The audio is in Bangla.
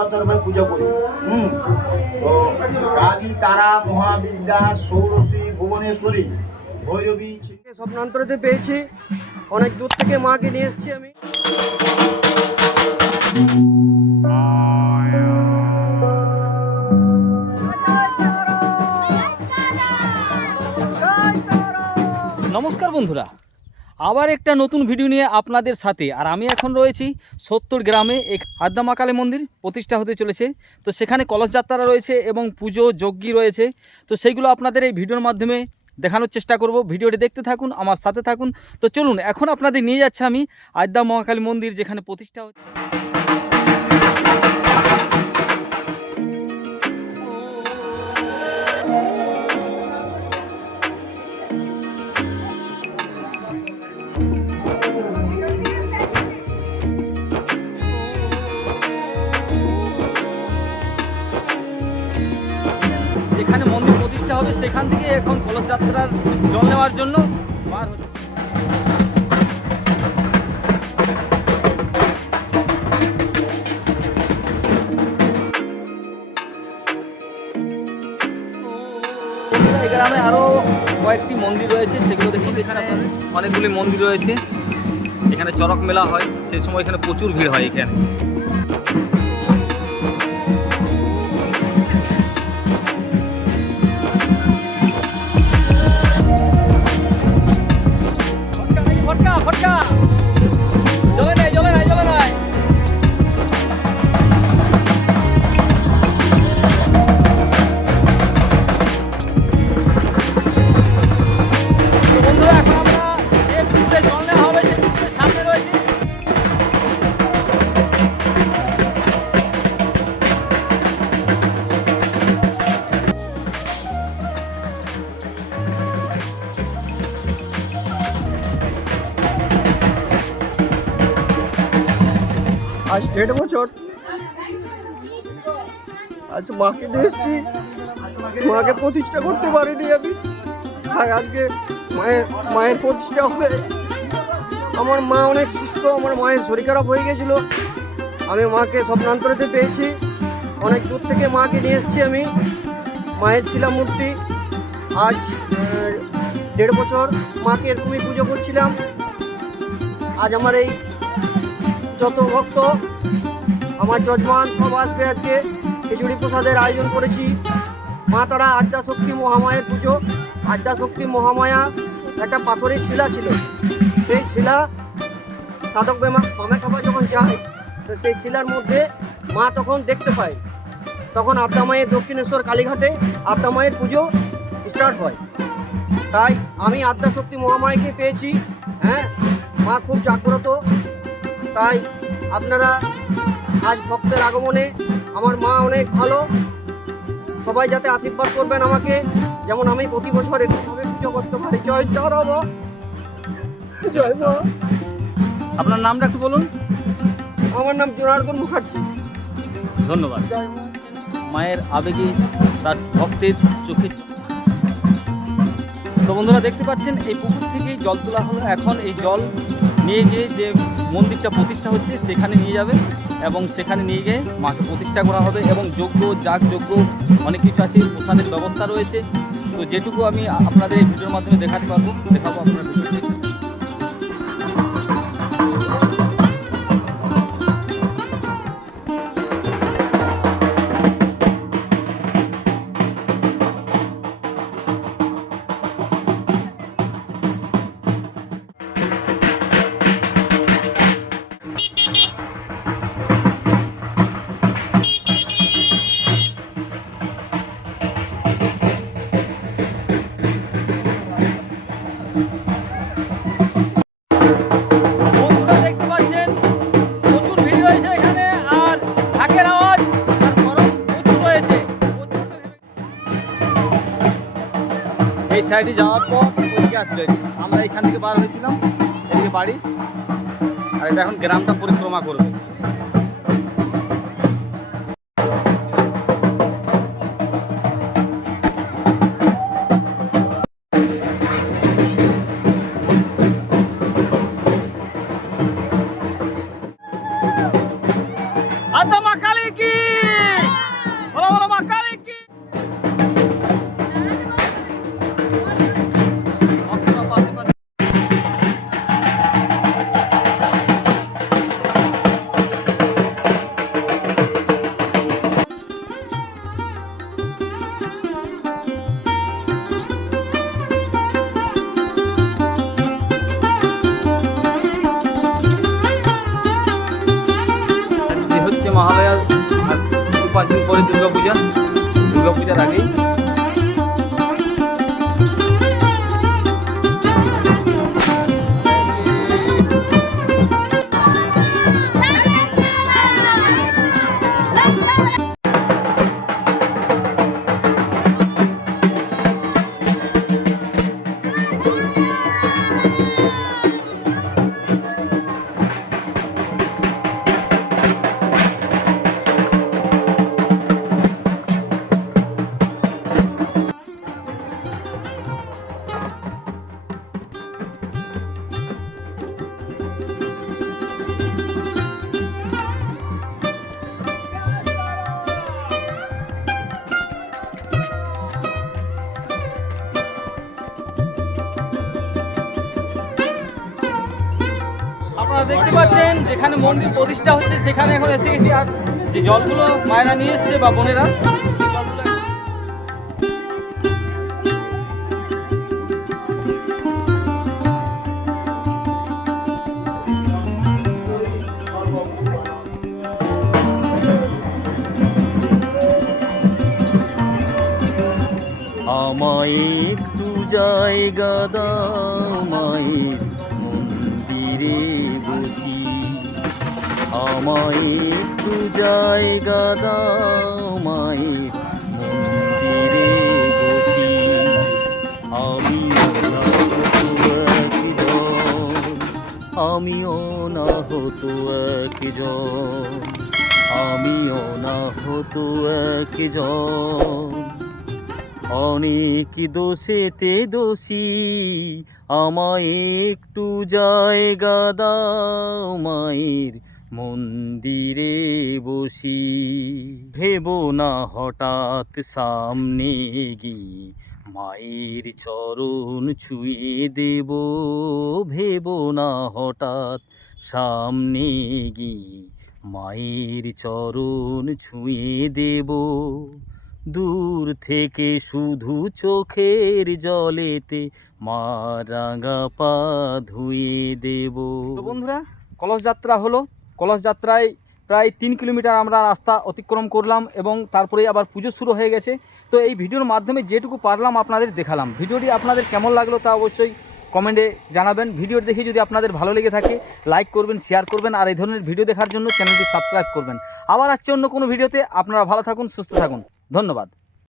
বাবার তরফে পুজো করি। হুম। তো কালী তারা মহাবিদ্যা ষোড়শী ভুবনেশ্বরী, ভৈরবী স্বপ্নান্তরতে পেয়েছি। অনেক দূর থেকে মাকে নিয়ে এসেছি আমি। নমস্কার বন্ধুরা। আবার একটা নতুন ভিডিও নিয়ে আপনাদের সাথে। আর আমি এখন রয়েছি সত্তর গ্রামে এক আদ্যামাকালী মন্দির প্রতিষ্ঠা হতে চলেছে। তো সেখানে কলস যাত্রা রয়েছে এবং পুজো, যজ্ঞী রয়েছে। তো সেইগুলো আপনাদের এই ভিডিওর মাধ্যমে দেখানোর চেষ্টা করব। ভিডিওটি দেখতে থাকুন, আমার সাথে থাকুন। তো চলুন, এখন আপনাদের নিয়ে যাচ্ছে আমি আদ্যা মহাকালী মন্দির যেখানে প্রতিষ্ঠা হচ্ছে। যেখানে মন্দির প্রতিষ্ঠা হবে, সেখান থেকে এখন কলস যাত্রার জল নেওয়ার জন্য বার হচ্ছে। গ্রামে আরও কয়েকটি মন্দির রয়েছে, সেগুলো দেখিয়ে দিচ্ছি অনেকগুলি মন্দির রয়েছে। এখানে চরক মেলা হয়, সেই সময় এখানে প্রচুর ভিড় হয় এখানে। আজ দেড় বছর। আজ মাকে নিয়ে এসেছি। মাকে প্রতিষ্ঠা করতে পারিনি আমি। আর আজকে মায়ের মায়ের প্রতিষ্ঠা হবে। আমার মা অনেক সুস্থ, আমার মায়ের শরীর খারাপ হয়ে গেছিল। আমি মাকে স্বপ্নান্তরতে পেয়েছি। অনেক দূর থেকে মাকে নিয়ে এসেছি আমি। মায়ের শিলামূর্তি। আজ দেড় বছর মাকে এরকমই পুজো করছিলাম। আজ আমার এই যত ভক্ত, আমার যজমান সব আসবে আজকে। খিচুড়ি প্রসাদের আয়োজন করেছি। মা তারা আদ্যা শক্তি মহামায়ের পুজো আদ্যা শক্তি মহামায়া একটা পাথরের শিলা ছিল। সেই শিলা সাধক বেমা খাবা যখন যায়, তো সেই শিলার মধ্যে মা তখন দেখতে পায়। তখন আদ্যা মায়ের দক্ষিণেশ্বর কালীঘাটে আদ্যা মায়ের পুজো স্টার্ট হয়। তাই আমি আদ্যা শক্তি মহামায়াকে পেয়েছি। হ্যাঁ মা খুব জাগ্রত। তাই আপনারা আজ ভক্তের আগমনে আমার মা অনেক ভালো। সবাই যাতে আশীর্বাদ করবেন আমাকে। যেমন আমি প্রতি বছর এরকমভাবে পুজো করতে পারি। জয় জয় রাম জয় আপনার নামটা একটু বলুন। আমার নাম জনার্দন মুখার্জি। ধন্যবাদ। মায়ের আবেগে তার ভক্তের চোখে চোখ। তো বন্ধুরা দেখতে পাচ্ছেন এই পুকুর থেকেই জল তোলা হলো। এখন এই জল নিয়ে গিয়ে যে মন্দিরটা প্রতিষ্ঠা হচ্ছে, সেখানে নিয়ে যাবে এবং সেখানে নিয়ে গিয়ে মাকে প্রতিষ্ঠা করা হবে এবং যোগ্য যাগ যোগ্য অনেক কিছু আছে, প্রসাদের ব্যবস্থা রয়েছে। তো যেটুকু আমি আপনাদের ভিডিওর মাধ্যমে দেখাতে পারব, দেখাবো আপনার সাইডে যাওয়ার পর ওইদিকে আসছে আমরা এখান থেকে বার হয়েছিলাম, এদিকে বাড়ি। আর এটা এখন গ্রামটা পরিক্রমা করবে। পাঁচ দিন পরে দুর্গাপূজা দুর্গাপূজার দুর্গা আগেই। দেখতে পাচ্ছেন, যেখানে মন্দির প্রতিষ্ঠা হচ্ছে, সেখানে এখন এসে গেছি। আর যে জলগুলো মায়েরা নিয়ে এসছে বা বোনেরা, আমায় একটু জায়গা দাও মায়ের মন্দিরে আমায় একটু জায়গা দাও বসি আমি আমিও না হতো একজন। আমিও না হতো একজন। অনেক দোষেতে দোষী, আমায় একটু জায়গা দাও মায়ের মন্দিরে বসি। ভেব না হঠাৎ সামনে গিয়ে মায়ের চরণ ছুঁয়ে দেব। ভেব না হঠাৎ সামনে গিয়ে মায়ের চরণ ছুঁয়ে দেব। দূর থেকে শুধু চোখের জলেতে মা রাঙা পা ধুয়ে দেব। বন্ধুরা কলস যাত্রা হলো কলস যাত্রায় প্রায় তিন কিলোমিটার আমরা রাস্তা অতিক্রম করলাম এবং তারপরে আবার পুজো শুরু হয়ে গেছে। তো এই ভিডিওর মাধ্যমে যেটুকু পারলাম আপনাদের দেখালাম। ভিডিওটি আপনাদের কেমন লাগল তা অবশ্যই কমেন্টে জানাবেন। ভিডিও দেখে যদি আপনাদের ভালো লেগে থাকে, লাইক করবেন, শেয়ার করবেন আর এই ধরনের ভিডিও দেখার জন্য চ্যানেলটি সাবস্ক্রাইব করবেন। আবার আসছে অন্য কোনো ভিডিওতে। আপনারা ভালো থাকুন, সুস্থ থাকুন। ধন্যবাদ।